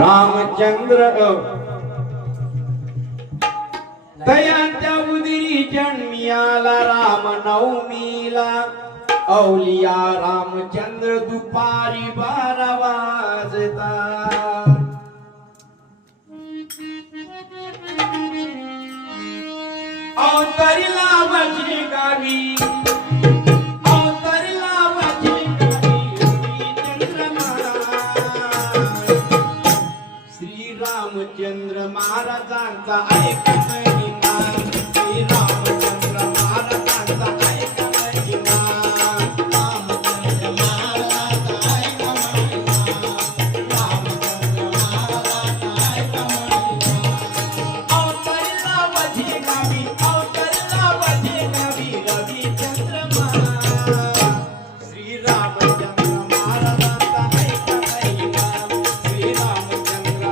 रामचंद्र तयांच्या उदरी जन्मियाला राम नवमीला अवलिया रामचंद्र दुपारी 12 वाजता अवतरला वज्री गावी रामचंद्र महाराजांचा ऐक महिमा श्री रामचंद्र महाराजांचा ऐक महिमा रामचंद्र महाराजांचा ऐक महिमा रामचंद्र महाराजांचा ऐक महिमा अवतरला वज्री गावी रविचंद्र श्री रामचंद्र महाराजांचा ऐक महिमा श्री रामचंद्र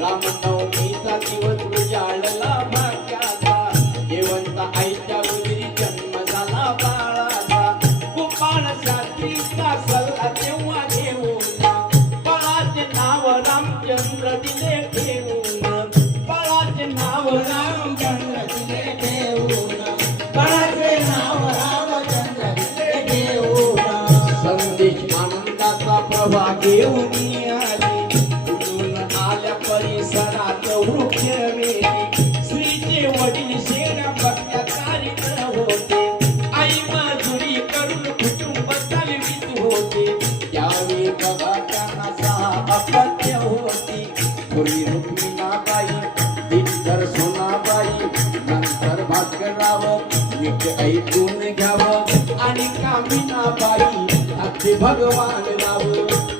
रामनवमीचा दिवस उजाडला भाग्याचा देवंता आईच्या उदरी जन्म झाला बाळाचा गोपाळ शास्त्रीचा सल्ला तेव्हा घेऊन बाळाचे नाव रामचंद्र दिले ठेवून बाळाचे नाव रामचंद्र दिले ठेवून बाळाचे नाव रामचंद्र दिले ठेवून संदेश आनंदाचा प्रभा घेऊन आली परिसरात वृक्ष वेली श्रीचे वडील शेणा बघण्यात होते आई मजुरी करून कुटुंब चालवीत होते त्यावेळी बघा त्यांना 6 अपत्य होती पूर्वी रुक्मिणाबाई इतर सोनाबाई नंतर भास्करराव नीट ऐकून घ्यावं आणि कामिनाबाई अगदी भगवान राव